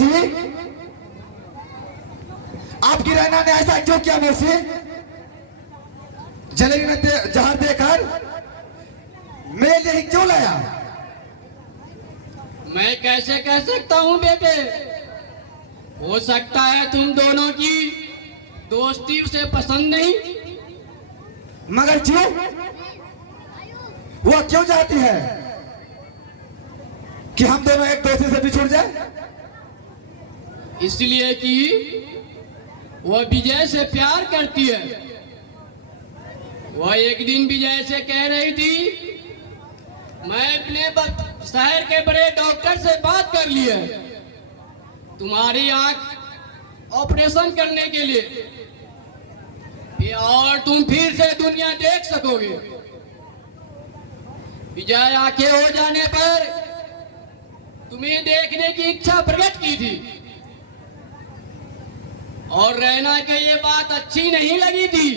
मौसी, आपकी रैना ने ऐसा क्यों किया मौसी? जलेबी में जहर देकर मेरे लिए ही क्यों लाया? मैं कैसे कह सकता हूँ बेटे, हो सकता है तुम दोनों की दोस्ती उसे पसंद नहीं। मगर क्यों? वो क्यों चाहती है कि हम दोनों एक दूसरे से बिछुड़ जाए? इसलिए कि वह विजय से प्यार करती है। वह एक दिन विजय से कह रही थी, मैं अपने शहर के बड़े डॉक्टर से बात कर ली है तुम्हारी आंख ऑपरेशन करने के लिए, और तुम फिर से दुनिया देख सकोगे। विजय आंखें हो जाने पर तुम्हें देखने की इच्छा प्रकट की थी, और रैना के ये बात अच्छी नहीं लगी थी।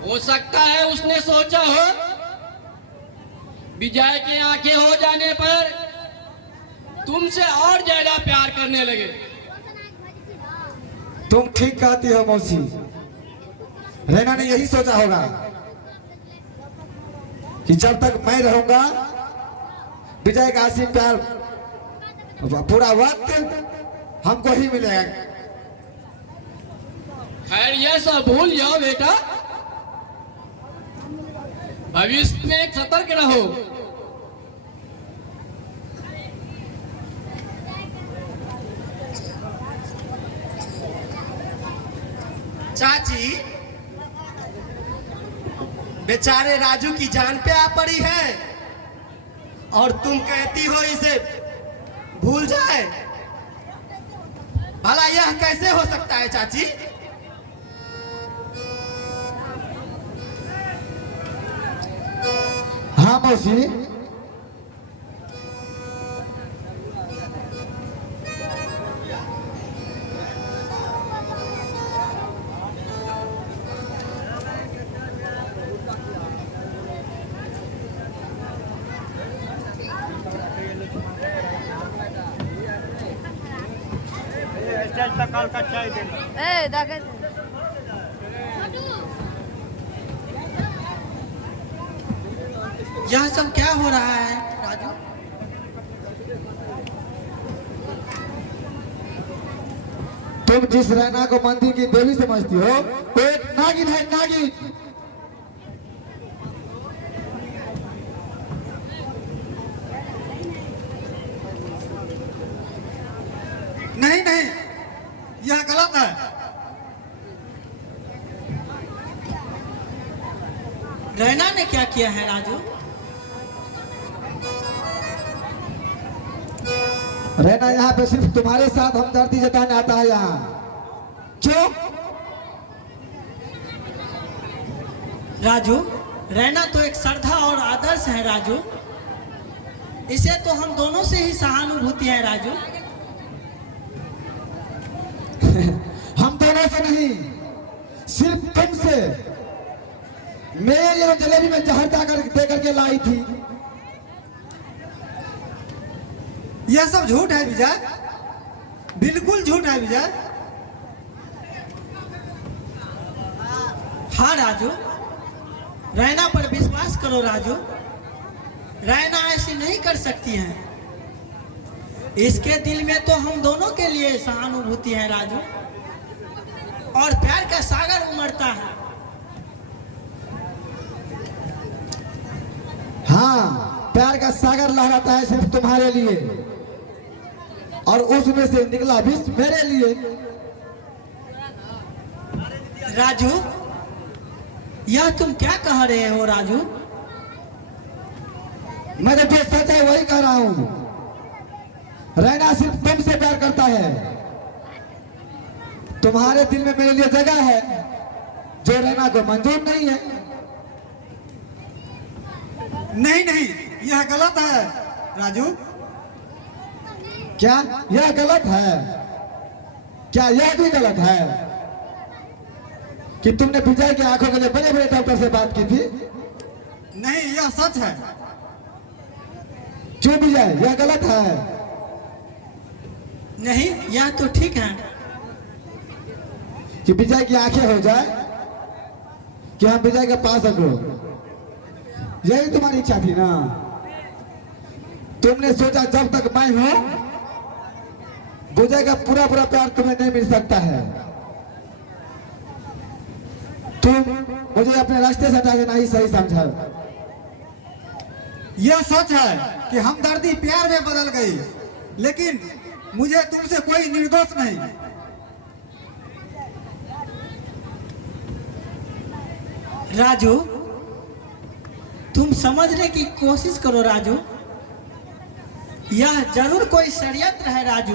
हो सकता है उसने सोचा हो विजय के आंखें हो जाने पर तुमसे और ज्यादा प्यार करने लगे। तुम ठीक कहती हो मौसी, रैना ने यही सोचा होगा कि जब तक मैं रहूंगा विजय का आशी प्यार पूरा वक्त हमको ही मिलेगा। खैर यह सब भूल जाओ बेटा, भविष्य में सतर्क रहो। चाची, बेचारे राजू की जान पे आ पड़ी है और तुम कहती हो इसे भूल जाए। भला यह कैसे हो सकता है चाची? हाँ मौसी, यह सब क्या हो रहा है राजू? तुम जिस रैना को मंदिर की देवी समझती हो वो एक नागिन है, नागिन। नहीं नहीं, यह गलत है। रैना ने क्या किया है राजू? रैना यहाँ पे सिर्फ तुम्हारे साथ हमदर्दी जताने आता है। यहाँ क्यों? राजू, रैना तो एक श्रद्धा और आदर्श है राजू। इसे तो हम दोनों से ही सहानुभूति है राजू। हम दोनों से नहीं, सिर्फ तुमसे। मेरे लिए जलेबी में जहर दे करके लाई थी। यह सब झूठ है विजय, बिल्कुल झूठ है विजय। हाँ राजू, रैना पर विश्वास करो राजू, रैना ऐसी नहीं कर सकती है। इसके दिल में तो हम दोनों के लिए सहानुभूति है राजू, और प्यार का सागर उमड़ता है। हाँ, प्यार का सागर लहराता है सिर्फ तुम्हारे लिए, और उसमें से निकला विष मेरे लिए। राजू, यह तुम क्या कह रहे हो राजू? मैंने जो सच है वही कह रहा हूं। रैना सिर्फ तुमसे प्यार करता है। तुम्हारे दिल में मेरे लिए जगह है जो रैना को मंजूर नहीं है। नहीं नहीं, यह गलत है राजू। क्या यह गलत है? क्या यह भी गलत है कि तुमने विजय की आंखों के लिए बड़े बड़े डॉक्टर से बात की थी? नहीं, यह सच है। क्यों विजय, यह गलत है? नहीं, यह तो ठीक है। कि विजय की आंखें हो जाए, कि हम विजय के पा सको, यही तुम्हारी इच्छा थी ना। तुमने सोचा जब तक मैं हूं विजय का पूरा पूरा प्यार तुम्हें नहीं मिल सकता है। तुम मुझे अपने रास्ते से हटा देना ही सही समझा। यह सच है कि हमदर्दी प्यार में बदल गई, लेकिन मुझे तुमसे कोई निर्दोष नहीं। राजू, तुम समझने की कोशिश करो राजू, यह जरूर कोई षड्यंत्र है राजू।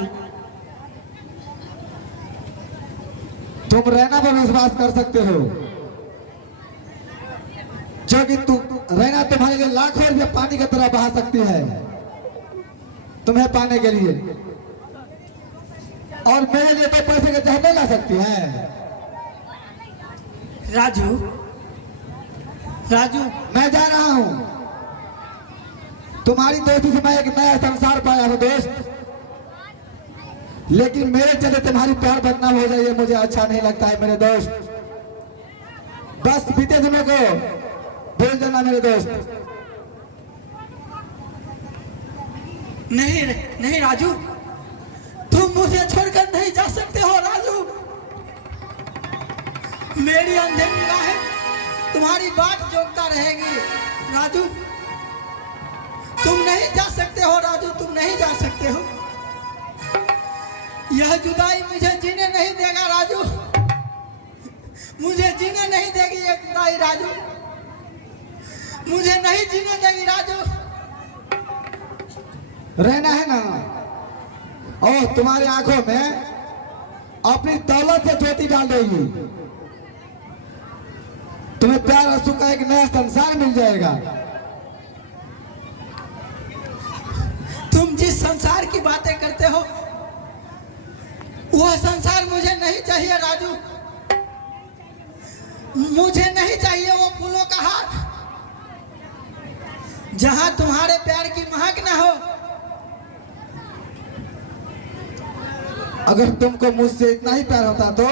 तुम रैना पर विश्वास कर सकते हो, जो कि रैना तुम्हारे लिए लाखों रुपये पानी की तरह बहा सकती है तुम्हें पाने के लिए, और मेरे लिए तो पैसे के जहर नहीं ला सकती है। राजू, राजू, मैं जा रहा हूं। तुम्हारी दोस्ती से मैं एक नया संसार पाया हूं दोस्त, लेकिन मेरे चलते तुम्हारी प्यार बदनाम हो जाए मुझे अच्छा नहीं लगता है मेरे दोस्त। बस बीते दिनों को भूल जाना मेरे दोस्त। नहीं नहीं राजू, तुम मुझे छोड़कर नहीं जा सकते हो राजू। मेरी अंधे निगाहें तुम्हारी बात जोतता रहेगी राजू। तुम नहीं जा सकते हो राजू, तुम नहीं जा सकते हो। यह जुदाई मुझे जीने नहीं देगा राजू, मुझे जीने नहीं देगी ये जुदाई राजू, मुझे नहीं जीने देगी राजू। रहना है ना, और तुम्हारी आंखों में अपनी दौलत से ज्योति डाल देगी। तुम्हें प्यार और सुख का एक नया संसार मिल जाएगा। तुम जिस संसार की बातें करते हो वह संसार मुझे नहीं चाहिए राजू। मुझे नहीं चाहिए वो फूलों का हार जहां तुम्हारे प्यार की महक ना हो। अगर तुमको मुझसे इतना ही प्यार होता तो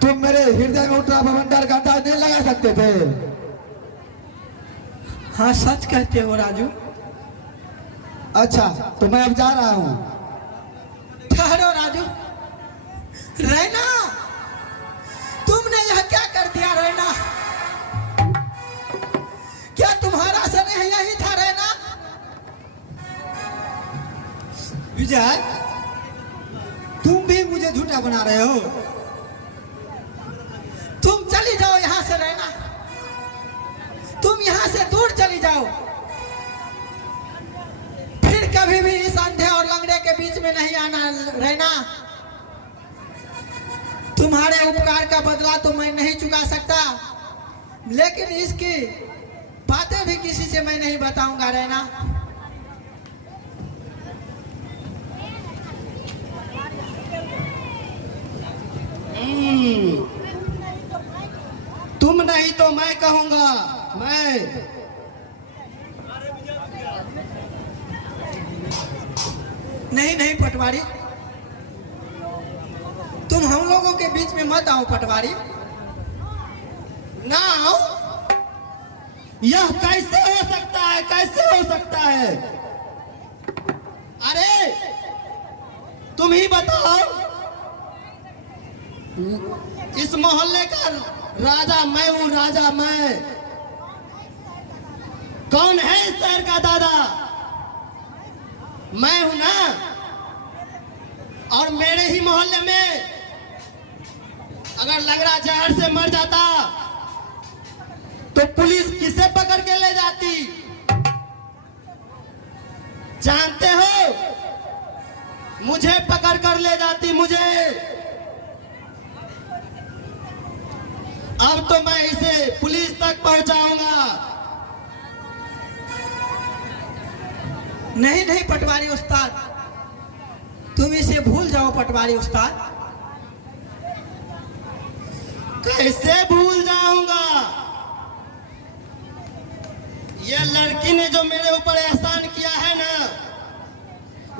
तुम मेरे हृदय में उठा भवंडर का अंदाज नहीं लगा सकते थे। हाँ, सच कहते हो राजू। अच्छा, तो मैं अब जा रहा हूं। ठहरो राजू। रैना, तुमने यह क्या कर दिया रैना? क्या तुम्हारा स्नेह यही था रैना? विजय, तुम भी मुझे झूठा बना रहे हो। तुम चली जाओ यहां से रैना, तुम यहां से दूर चली जाओ। फिर कभी भी इस अंधे और लंगड़े के बीच में नहीं आना रैना। तुम्हारे उपकार का बदला तो मैं नहीं चुका सकता, लेकिन इसकी बातें भी किसी से मैं नहीं बताऊंगा रैना। तुम नहीं तो मैं कहूंगा। मैं नहीं नहीं पटवारी, तुम हम लोगों के बीच में मत आओ पटवारी। ना आओ? यह कैसे हो सकता है? कैसे हो सकता है? अरे तुम ही बताओ, इस मोहल्ले का राजा मैं हूं, राजा मैं। कौन है इस शहर का दादा? मैं हूं ना। और मेरे ही मोहल्ले में अगर लंगड़ा जहर से मर जाता तो पुलिस किसे पकड़ के ले जाती? जानते हो, मुझे पकड़ कर ले जाती, मुझे। अब तो मैं इसे पुलिस तक पहुंचाऊंगा। नहीं नहीं पटवारी उस्ताद, तुम इसे भूल जाओ पटवारी उस्ताद। कैसे भूल जाऊंगा? ये लड़की ने जो मेरे ऊपर एहसान किया है ना,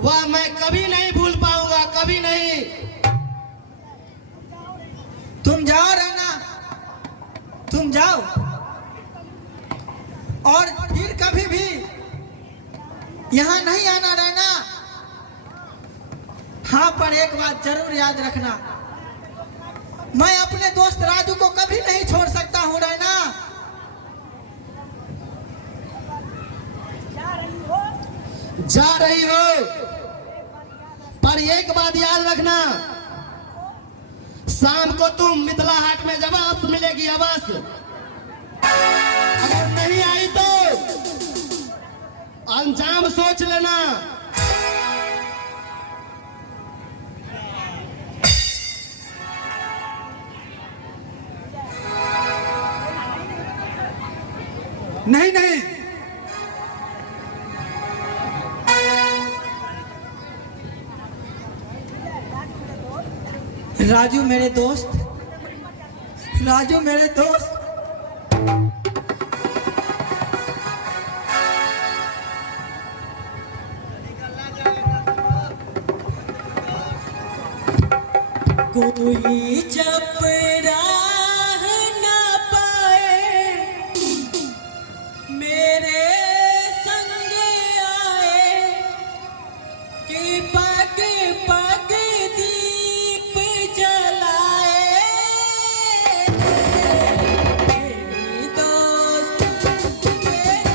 वह मैं कभी नहीं भूल पाऊंगा, कभी नहीं। तुम जाओ रैना, तुम जाओ, और फिर कभी भी यहाँ नहीं आना रैना। हाँ, पर एक बात जरूर याद रखना, मैं अपने दोस्त राजू को कभी नहीं छोड़ सकता हूँ रैना। जा रही हो, पर एक बात याद रखना, शाम को तुम मिथिला हाट में जब अवश्य मिलेगी, अवश्य। अगर नहीं आई तो अंजाम सोच लेना। नहीं नहीं, राजू मेरे दोस्त, राजू मेरे दोस्त, कोई जब राह ना पाए मेरे संग आए कि पग पग दीप जलाए। मेरी दोस्त मेरा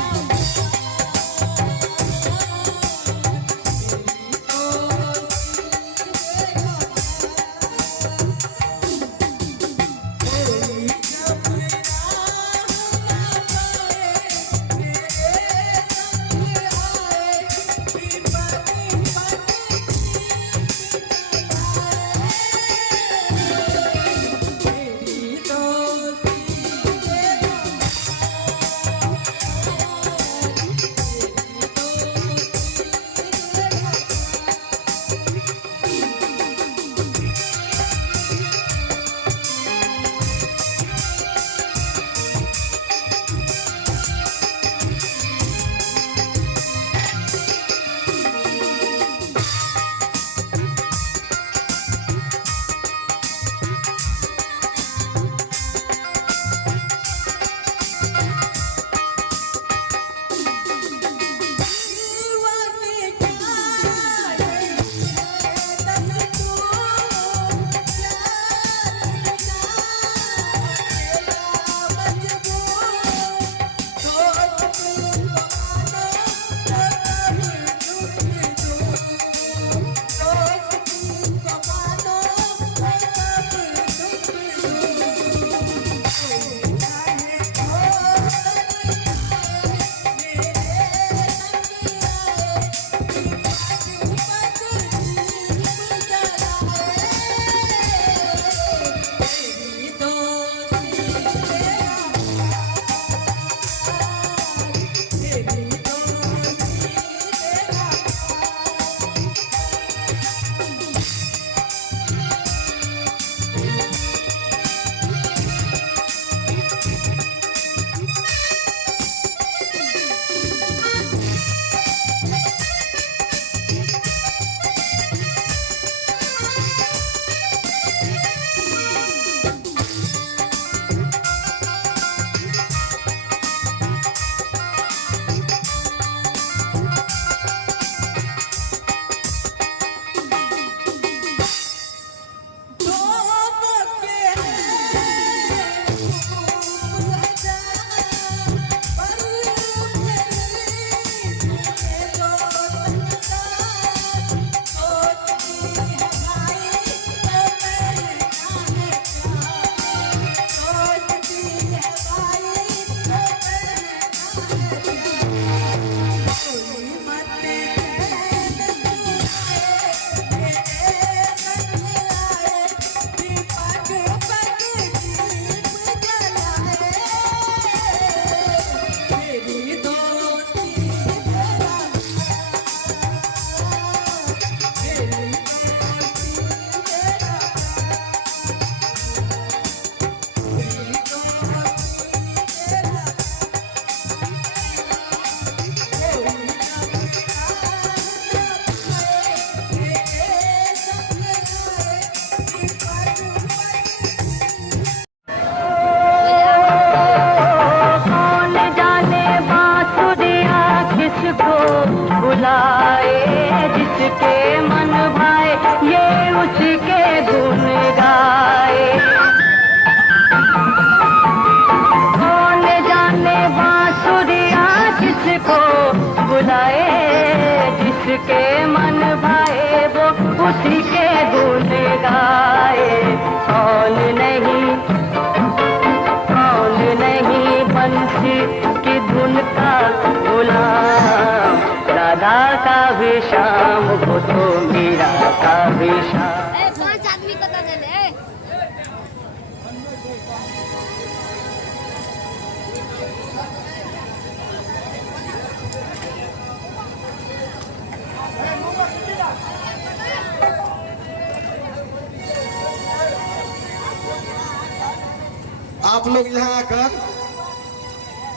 आप लोग यहाँ आकर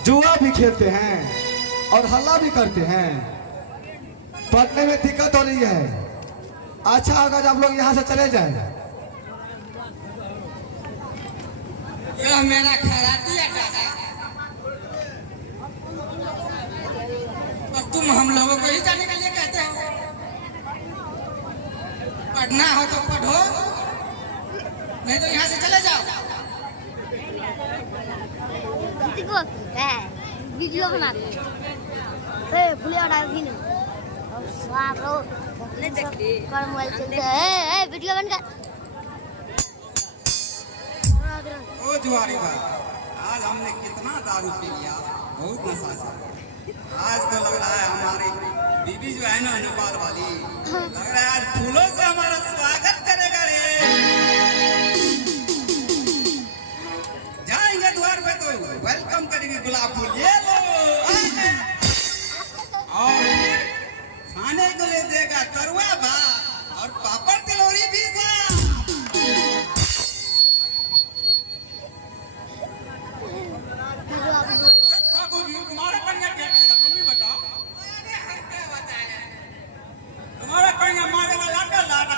जुआ भी खेलते हैं और हल्ला भी करते हैं, पढ़ने में दिक्कत हो रही है। अच्छा होगा जब आप लोग यहाँ से चले जाए। यह मेरा खैराती अड्डा है और तुम हम लोगों को ही जाने के लिए कहते हो। पढ़ना हो तो पढ़ो, नहीं तो यहाँ से चले जाओ। वीडियो बना भूले मोबाइल चलते है वीडियो बनकर। ओ जुआरी भाई, आज हमने कितना दारू पी लिया, बहुत नशा था। आज तो लग रहा है हमारी बीबी जो है ना नेपाल वाली, लग रहा है आज फूलों से हमारा स्वागत करेगा रे। जाएंगे द्वार पे तो वेलकम करेंगे, गुलाब फूल ये लो, और फिर खाने को ले देगा तरुआ भात और पापड़ तिलौरी भी साथ। तुम्हारा कन्या क्या करेगा, तुम ही बताओ। तुम्हारा कन्या मारेगा लाटा लाटा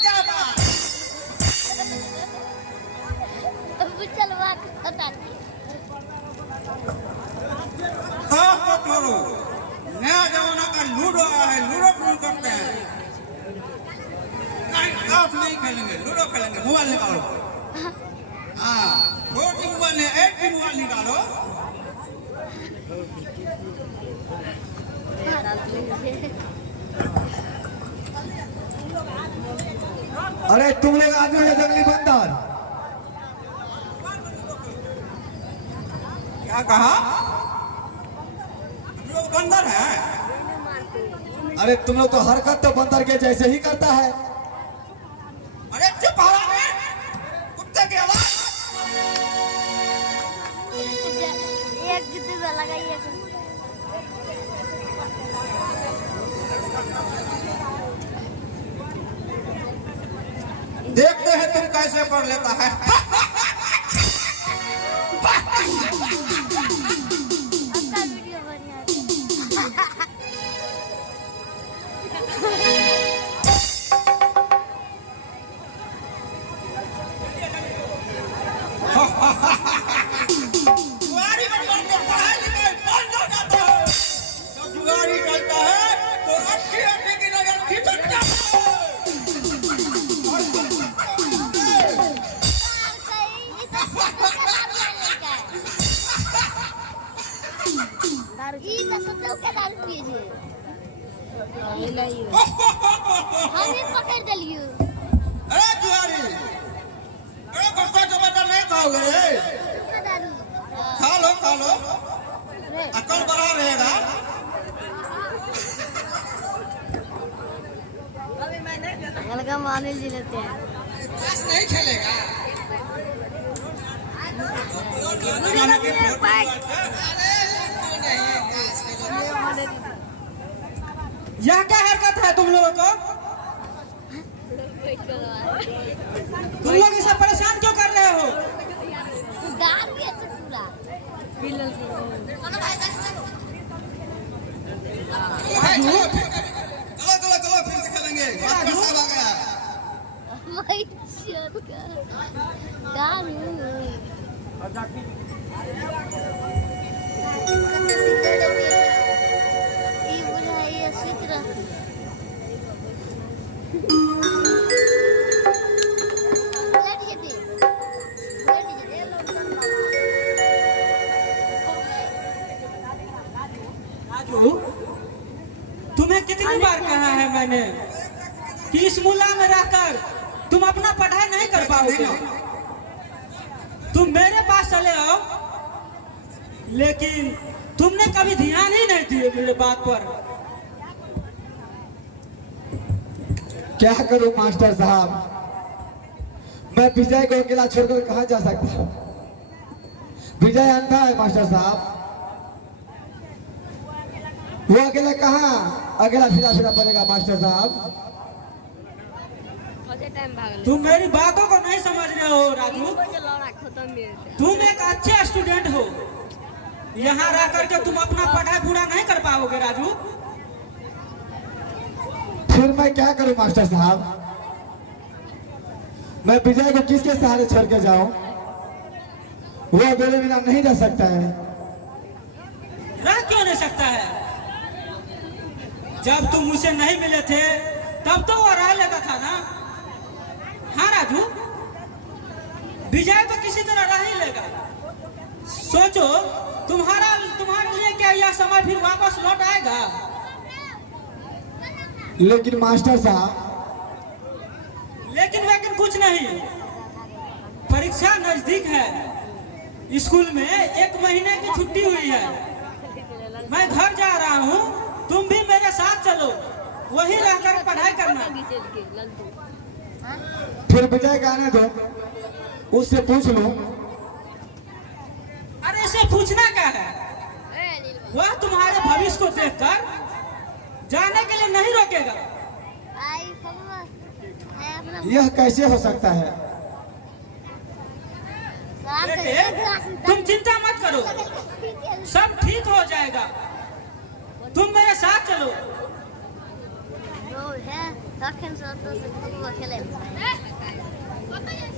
क्या बात। नया जमाना का लूडो आया है, लूडो पूल करते हैं। नहीं आप नहीं खेलेंगे, लूडो खेलेंगे। मोबाइल निकालो। हाँ 4G मोबाइल है, 8G मोबाइल निकालो। अरे तुम लोग आदमी हो जंगली बंदर। क्या कहा? हम लोग बंदर हैं? अरे तुम लोग तो हरकत तो बंदर के जैसे ही करता है। अरे चुप हो रहा है, कुत्ते की आवाज। एक गिद्ध लगाइए। देखते हैं तुम कैसे पढ़ लेता है। आपका वीडियो बढ़िया जुआरी बनने के पढ़ाई लिखाई बंद हो जाता है। जब जुआरी करता है तो अच्छी अच्छी की नजर खिसक जाता है। पकड़ दिलियो। अरे जुआरी, अरे गुस्सा टमाटर नहीं खाओगे रे? खा लो, अकल बड़ा रहेगा। हल्का माने जी लेते हैं। ताश नहीं खेलेगा। यह क्या हरकत है तुम लोगों को? तुम लोग इसे परेशान क्यों कर रहे हो? दार भी ऐसे पूरा चलो फिर से खेलेंगे। बात साहब आ गया। तुम्हें कितनी बार कहा है मैंने कि इस मुला में रहकर तुम अपना पढ़ाई नहीं कर पाओगे। तुम मेरे पास चले आओ, लेकिन तुमने कभी ध्यान ही नहीं दिए मेरे बात पर। क्या करूं मास्टर साहब, मैं विजय को अकेला छोड़कर कहाँ जा सकता हूँ। विजय अंधा है मास्टर साहब, वो अकेला कहाँ अकेला फिरा पड़ेगा मास्टर साहब। तुम मेरी बातों को नहीं समझ रहे रहे हो राजू? तुम एक अच्छे स्टूडेंट हो, यहाँ रह करके तुम अपना पढ़ाई पूरा नहीं कर पाओगे राजू। फिर मैं क्या करूं मास्टर साहब? मैं विजय को किसके सहारे छोड़ के जाऊं? वो मेरे बिना नहीं रह सकता है। रह क्यों नहीं सकता है? जब तुम मुझसे नहीं मिले थे तब तो वो रह लेता था ना। हाँ राजू, विजय तो किसी तरह रह ही लेगा। सोचो, तुम्हारे लिए क्या यह समय फिर वापस लौट आएगा? लेकिन मास्टर साहब, लेकिन कुछ नहीं, परीक्षा नजदीक है, स्कूल में 1 महीने की छुट्टी हुई है। मैं घर जा रहा हूँ, तुम भी मेरे साथ चलो, वहीं रहकर पढ़ाई करना। फिर विजय का आने दो, उससे पूछ लो। अरे इसे पूछना क्या है? वह तुम्हारे भविष्य को देखकर जाने के लिए नहीं रोकेगा। यह कैसे हो सकता है? बेटे, तुम चिंता मत करो, सब ठीक हो जाएगा। तुम मेरे साथ चलो।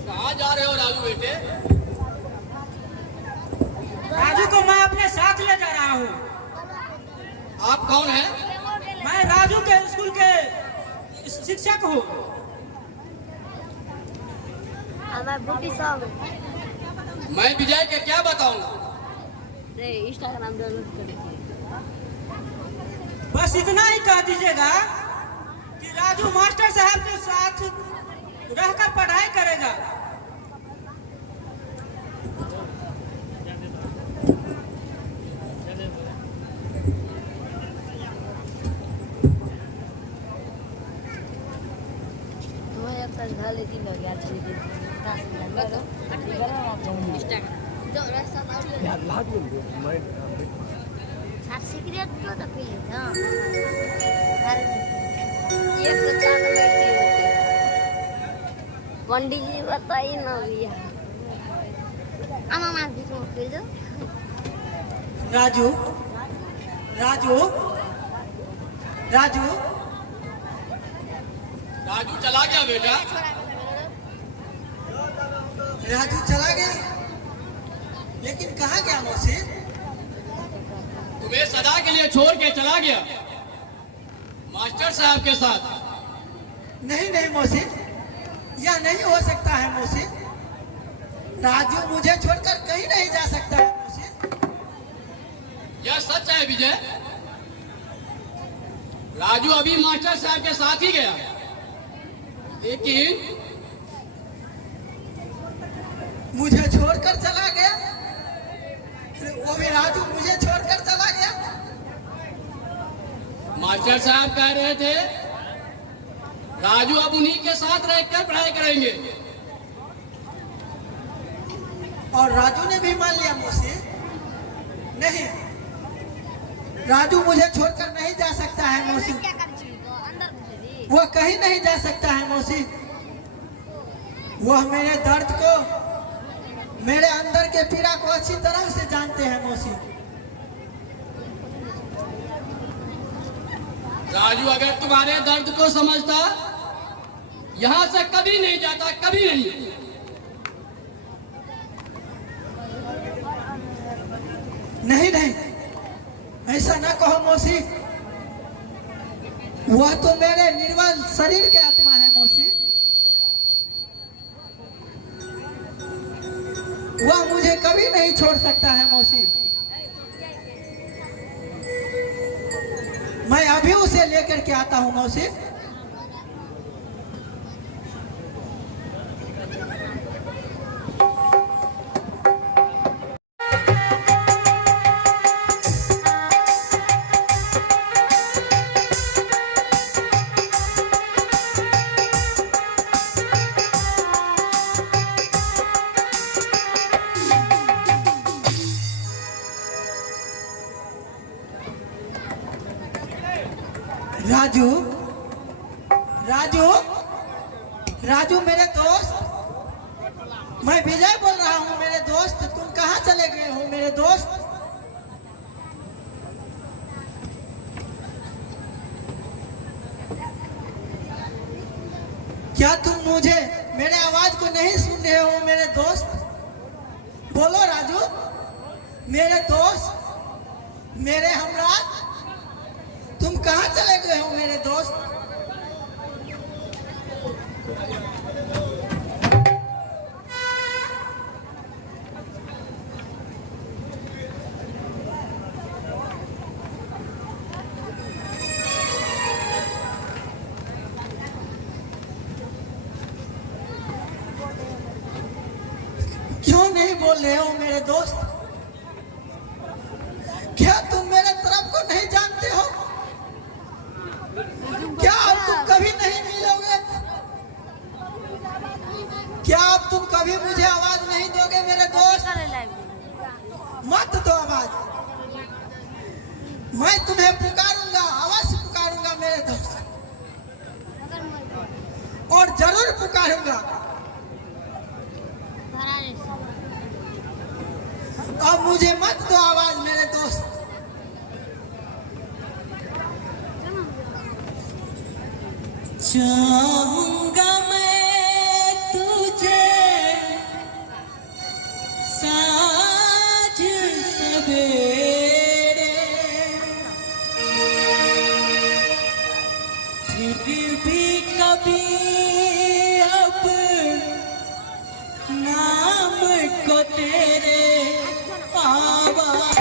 कहाँ जा रहे हो राजू बेटे? राजू को मैं अपने साथ ले जा रहा हूँ। आप कौन हैं? मैं राजू के स्कूल के शिक्षक हूँ। मैं विजय के क्या बताऊंगा? इंस्टाग्राम डाउनलोड कर। बस इतना ही कह दीजिएगा कि राजू मास्टर साहब के साथ रहकर पढ़ाई करेगा। सिगरेट तो पी लेता। पंडित जी बताइए ना भैया। राजू राजू राजू राजू चला गया बेटा? राजू चला गया, लेकिन कहाँ गया मौसी? तुम्हें सदा के लिए छोड़ के चला गया मास्टर साहब के साथ। नहीं नहीं मौसी, यह नहीं हो सकता है मौसी। राजू मुझे छोड़कर कहीं नहीं जा सकता है मौसी। यह सच है विजय। राजू अभी मास्टर साहब के साथ ही गया, लेकिन मुझे छोड़कर चला गया। वो भी राजू मुझे छोड़कर चला गया। मास्टर साहब कह रहे थे राजू अब उन्हीं के साथ रहकर पढ़ाई करेंगे। और राजू ने भी मान लिया मौसी। नहीं, राजू मुझे छोड़कर नहीं जा सकता है मौसी। वह कहीं नहीं जा सकता है मौसी। वह मेरे दर्द को, मेरे अंदर के पीड़ा को अच्छी तरह से जानते हैं मौसी। राजू अगर तुम्हारे दर्द को समझता यहां से कभी नहीं जाता, कभी नहीं। नहीं नहीं, ऐसा ना कहो मौसी। वह तो मेरे निर्बल शरीर के आत्मा है मौसी। वह मुझे कभी नहीं छोड़ सकता है मौसी। मैं अभी उसे लेकर के आता हूँ मौसी। राजू राजू राजू मेरे दोस्त, मैं विजय बोल रहा हूँ मेरे दोस्त। तुम कहाँ चले गए हो मेरे दोस्त? क्या तुम मुझे मेरे आवाज को नहीं सुन रहे हो मेरे दोस्त? बोलो राजू, मेरे दोस्त, मेरे हमराज, तुम कहाँ चले गए हो मेरे दोस्त? क्यों नहीं बोल रहे हो मेरे दोस्त? क्या तुम मेरे तरफ को नहीं जानते हो? क्या अब तुम कभी नहीं मिलोगे? क्या अब तुम कभी मुझे आवाज नहीं दोगे मेरे दोस्त? मत दो आवाज। मैं तुम्हें पुकारूंगा, अवश्य पुकारूंगा मेरे दोस्त, और जरूर पुकारूंगा। अब मुझे मत दो आवाज मेरे दोस्त। चाहूंगा मैं तुझे साँझ सवेरे, फिर भी कभी अब नाम को तेरे आवाज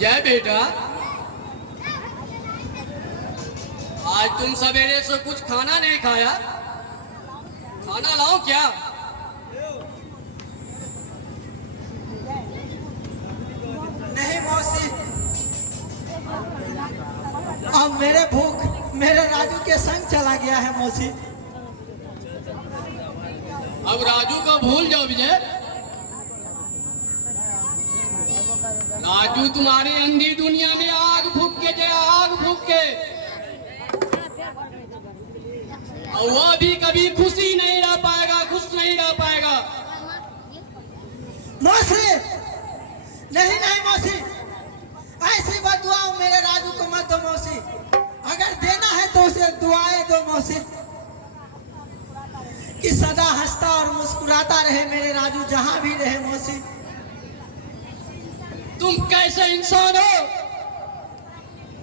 जय बेटा, आज तुम सवेरे से कुछ खाना नहीं खाया। खाना लाओ क्या? आ गया है मौसी। अब राजू को भूल जाओ विजय। राजू तुम्हारी अंधी दुनिया में आग फूक के जाए, आग फूक के। और वो भी कभी खुशी नहीं रह पाएगा, खुश नहीं रह पाएगा। मौसी नहीं नहीं मौसी, ऐसी बदुआ मेरे राजू को मत दो मौसी। अगर देना है तो उसे दुआएं दो मौसी, कि सदा हंसता और मुस्कुराता रहे मेरे राजू जहां भी रहे मौसी। तुम कैसे इंसान हो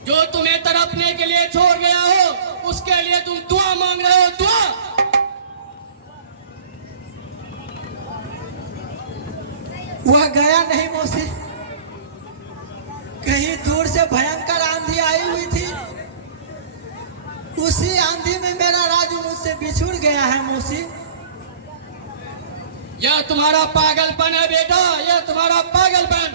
जो तुम्हें तड़पने के लिए छोड़ गया हो, उसके लिए तुम दुआ मांग रहे हो? दुआ वह गया नहीं मौसी, कहीं दूर से भयंकर आंधी आई हुई थी, उसी आंधी में मेरा राजू मुझसे बिछुड़ गया है मौसी। यह तुम्हारा पागलपन है बेटा, यह तुम्हारा पागलपन।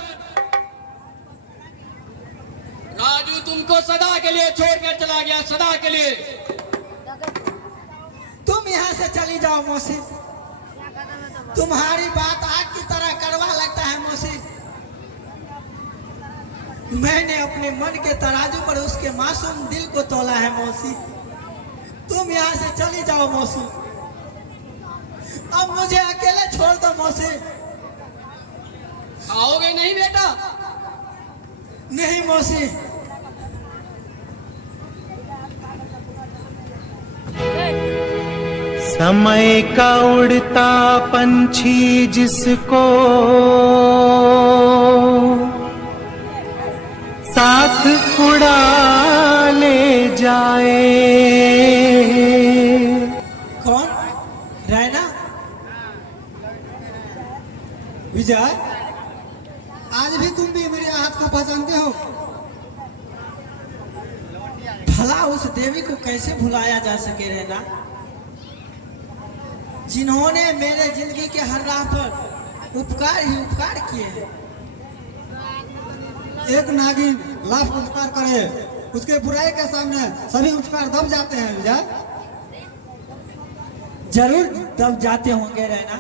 राजू तुमको सदा के लिए छोड़कर चला गया, सदा के लिए। तुम यहाँ से चली जाओ मौसी, तुम्हारी बात आग की तरह कड़वा लगता है मौसी। मैंने अपने मन के तराजू पर उसके मासूम दिल को तोला है मौसी। तुम यहाँ से चली जाओ मौसी, अब मुझे अकेले छोड़ दो मौसी। आओगे नहीं बेटा? नहीं मौसी। समय का उड़ता पंछी जिसको साथ उड़ा ले जाए। कौन? रैना? विजय, आज भी तुम भी मेरे हाथ को पहचानते हो? भला उस देवी को कैसे भुलाया जा सके रैना, जिन्होंने मेरे जिंदगी के हर राह पर उपकार ही उपकार किए हैं। एक नागिन लाख उपकार करे, उसके बुराई के सामने सभी उपकार दब जाते हैं विजय। जरूर दब जाते होंगे रैना,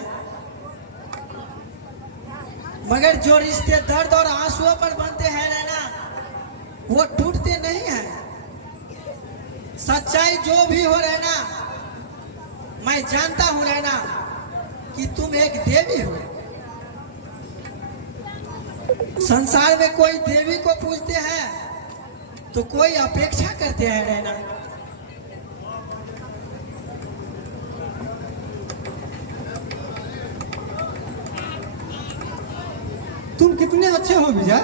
मगर जो रिश्ते दर्द और आंसुओं पर बनते हैं रैना, वो टूटते नहीं हैं। सच्चाई जो भी हो रैना, मैं जानता हूं रैना कि तुम एक देवी हो। संसार में कोई देवी को पूजते हैं तो कोई अपेक्षा करते हैं रैना। तुम कितने अच्छे हो विजय,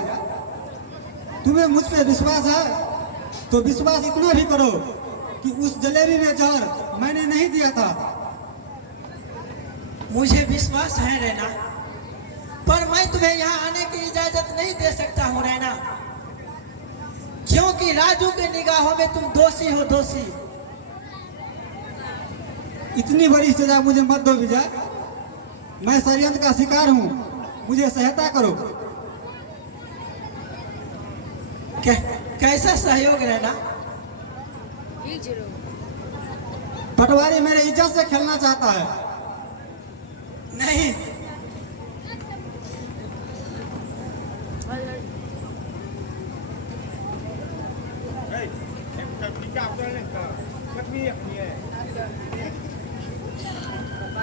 तुम्हें मुझ पे विश्वास है तो विश्वास इतना भी करो कि उस जलेबी में जहर मैंने नहीं दिया था। मुझे विश्वास है रैना, पर मैं तुम्हें यहाँ आने की इजाजत नहीं दे सकता हूँ रैना, क्योंकि राजू के निगाहों में तुम दोषी हो, दोषी। इतनी बड़ी सजा मुझे मत दो विजय, मैं षड्यंत्र का शिकार हूँ, मुझे सहायता करो। कैसा सहयोग रहना? पटवारी मेरे इज्जत से खेलना चाहता है। नहीं,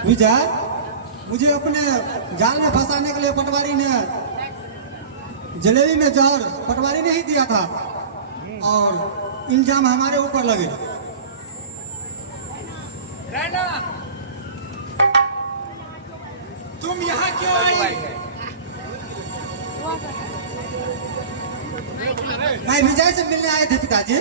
विजय, मुझे अपने जाल में फंसाने के लिए पटवारी ने जलेबी में जहर पटवारी ने ही दिया था और इल्जाम हमारे ऊपर लगे। तुम यहाँ क्यों आई? मैं विजय से मिलने आए थे पिताजी।